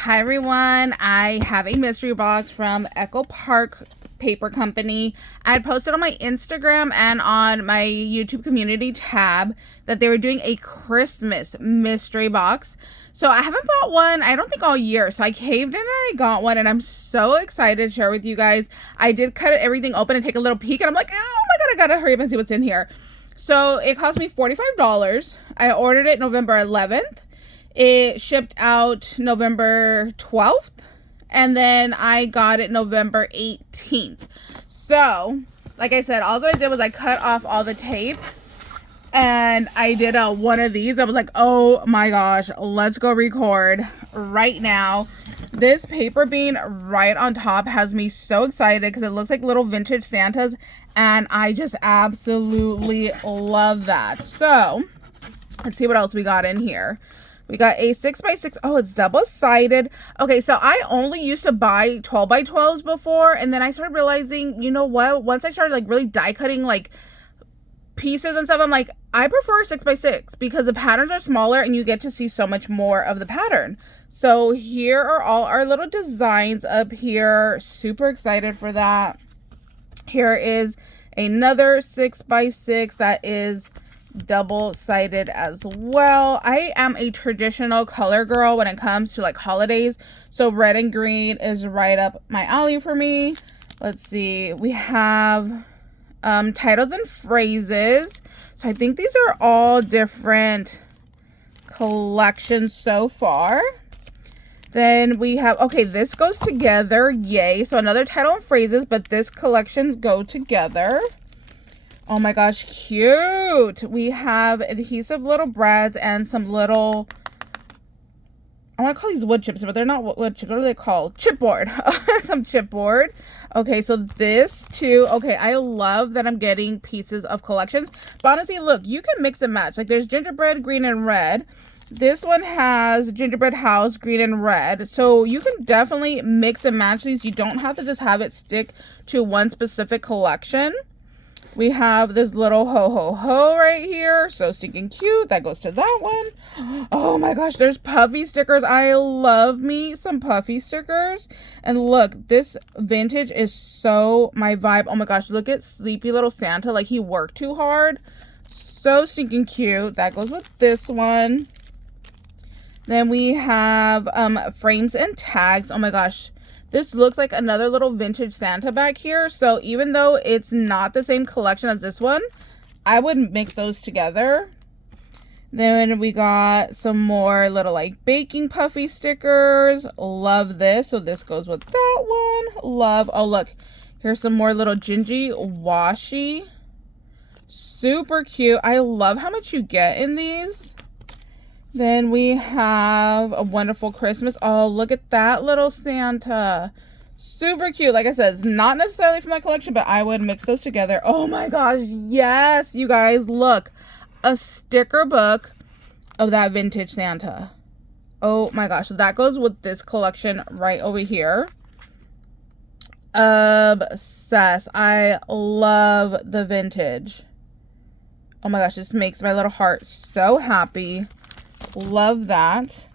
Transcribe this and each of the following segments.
Hi everyone, I have a mystery box from Echo Park Paper Company. I had posted on my Instagram and on my YouTube community tab that they were doing a Christmas mystery box. So I haven't bought one, I don't think all year. So I caved in and I got one and I'm so excited to share with you guys. I did cut everything open and take a little peek and I'm like, oh my god, I gotta hurry up and see what's in here. So it cost me $45. I ordered it November 11th. It shipped out November 12th, and then I got it November 18th. So, like I said, all that I did was I cut off all the tape, and I did one of these. I was like, oh my gosh, let's go record right now. This paper being right on top has me so excited because it looks like little vintage Santas, and I just absolutely love that. So, let's see what else we got in here. We got a 6x6. Oh, it's double-sided. Okay, so I only used to buy 12x12s before, and then I started realizing, you know what? Once I started like really die cutting like pieces and stuff, I'm like, I prefer 6x6 because the patterns are smaller and you get to see so much more of the pattern. So here are all our little designs up here. Super excited for that. Here is another 6x6 that is double-sided as well. I am a traditional color girl when it comes to like holidays, so red and green is right up my alley for me. Let's see, we have titles and phrases. So I think these are all different collections so far. Then we have, okay, this goes together, yay. So another title and phrases, but this collections go together. Oh my gosh, cute. We have adhesive little brads and some little, I want to call these wood chips, but they're not wood chips. What are they called? Chipboard. Some chipboard. Okay, so this too. Okay, I love that I'm getting pieces of collections. But honestly, look, you can mix and match. Like there's gingerbread, green and red. This one has gingerbread house, green and red. So you can definitely mix and match these. You don't have to just have it stick to one specific collection. We have this little ho ho ho right here. So stinking cute. That goes to that one. Oh my gosh, there's puffy stickers. I love me some puffy stickers. And look, this vintage is so my vibe. Oh my gosh, look at sleepy little Santa. Like he worked too hard. So stinking cute. That goes with this one. Then we have frames and tags. Oh my gosh. This looks like another little vintage Santa back here. So even though it's not the same collection as this one, I would mix those together. Then we got some more little like baking puffy stickers. Love this. So this goes with that one. Love. Oh, look. Here's some more little gingy washi. Super cute. I love how much you get in these. Then we have a wonderful Christmas. Oh, look at that little Santa. Super cute. Like I said, it's not necessarily from that collection, but I would mix those together. Oh my gosh, yes, you guys, look. A sticker book of that vintage Santa. Oh my gosh, so that goes with this collection right over here. Obsessed. I love the vintage. Oh my gosh, this makes my little heart so happy. Love that.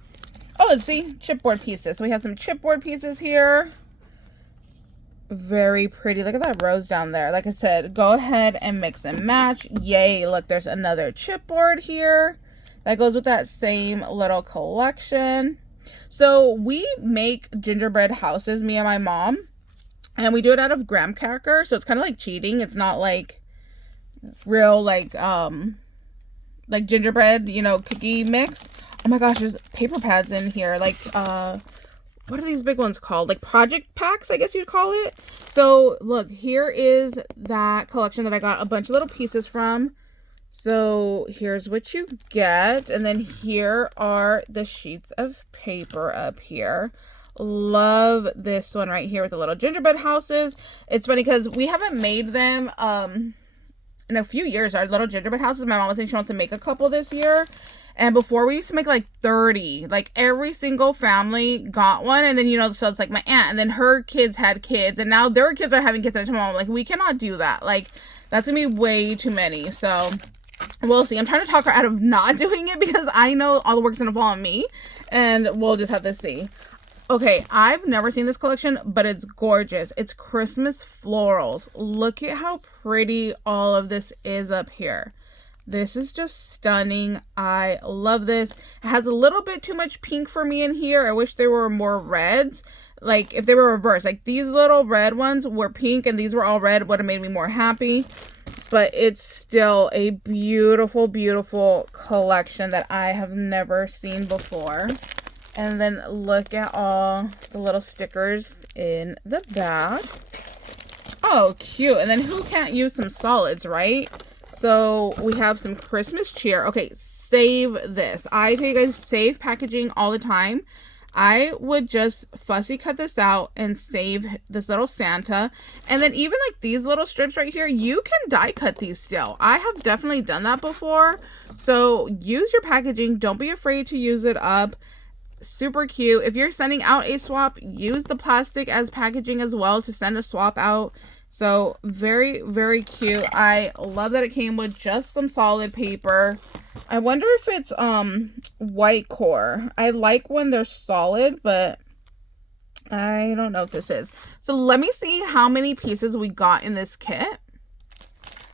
Oh, let's see, chipboard pieces. So we have some chipboard pieces here. Very pretty. Look at that rose down there. Like I said, go ahead and mix and match. Yay. Look, there's another chipboard here that goes with that same little collection. So we make gingerbread houses, me and my mom, and we do it out of graham cracker. So it's kind of like cheating. It's not like real like gingerbread, you know, cookie mix. Oh my gosh, there's paper pads in here. Like, what are these big ones called? Like project packs, I guess you'd call it. So look, here is that collection that I got a bunch of little pieces from. So here's what you get. And then here are the sheets of paper up here. Love this one right here with the little gingerbread houses. It's funny because we haven't made them, in a few years, our little gingerbread houses. My mom was saying she wants to make a couple this year. And before we used to make like 30. Like every single family got one. And then, you know, so it's like my aunt. And then her kids had kids. And now their kids are having kids. And I told my mom, like, we cannot do that. Like, that's going to be way too many. So, we'll see. I'm trying to talk her out of not doing it because I know all the work's going to fall on me. And we'll just have to see. Okay, I've never seen this collection, but it's gorgeous. It's Christmas florals. Look at how pretty all of this is up here. This is just stunning. I love this. It has a little bit too much pink for me in here. I wish there were more reds. Like if they were reversed, like these little red ones were pink and these were all red, would have made me more happy. But it's still a beautiful, beautiful collection that I have never seen before. And then look at all the little stickers in the back. Oh, cute. And then who can't use some solids, right? So we have some Christmas cheer. Okay, save this. I tell you guys, save packaging all the time. I would just fussy cut this out and save this little Santa. And then even like these little strips right here, you can die cut these still. I have definitely done that before. So use your packaging. Don't be afraid to use it up. Super cute. If you're sending out a swap, use the plastic as packaging as well to send a swap out. So very, very cute. I love that it came with just some solid paper. I wonder if it's white core. I like when they're solid, but I don't know if this is. So let me see how many pieces we got in this kit.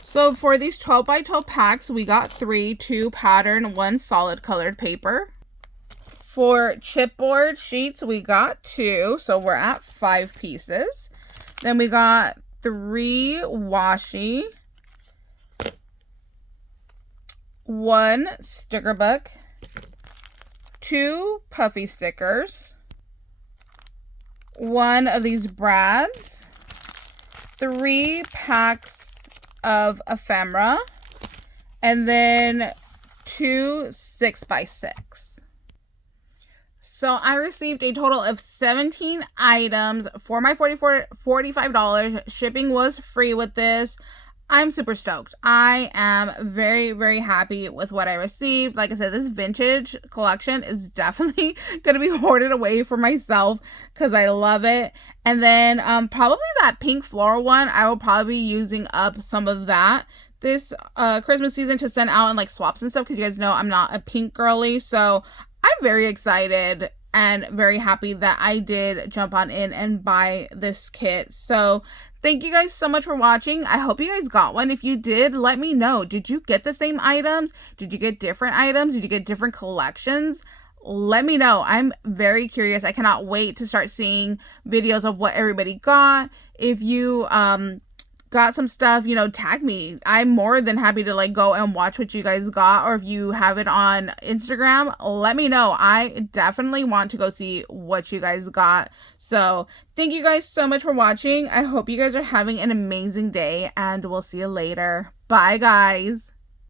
So for these 12 by 12 packs, we got 3, 2 pattern, 1 solid colored paper. For chipboard sheets, we got 2, so we're at 5 pieces. Then we got 3 washi, 1 sticker book, 2 puffy stickers, 1 of these brads, 3 packs of ephemera, and then 2 6x6. So I received a total of 17 items for my $45. Shipping was free with this. I'm super stoked. I am very, very happy with what I received. Like I said, this vintage collection is definitely going to be hoarded away for myself because I love it. And then probably that pink floral one, I will probably be using up some of that this Christmas season to send out in like swaps and stuff, because you guys know I'm not a pink girly. So I'm very excited and very happy that I did jump on in and buy this kit. So thank you guys so much for watching. I hope you guys got one. If you did, let me know. Did you get the same items? Did you get different items? Did you get different collections? Let me know. I'm very curious. I cannot wait to start seeing videos of what everybody got. If you got some stuff, you know, tag me. I'm more than happy to like go and watch what you guys got, or if you have it on Instagram, let me know. I definitely want to go see what you guys got. So thank you guys so much for watching. I hope you guys are having an amazing day, and we'll see you later. Bye guys.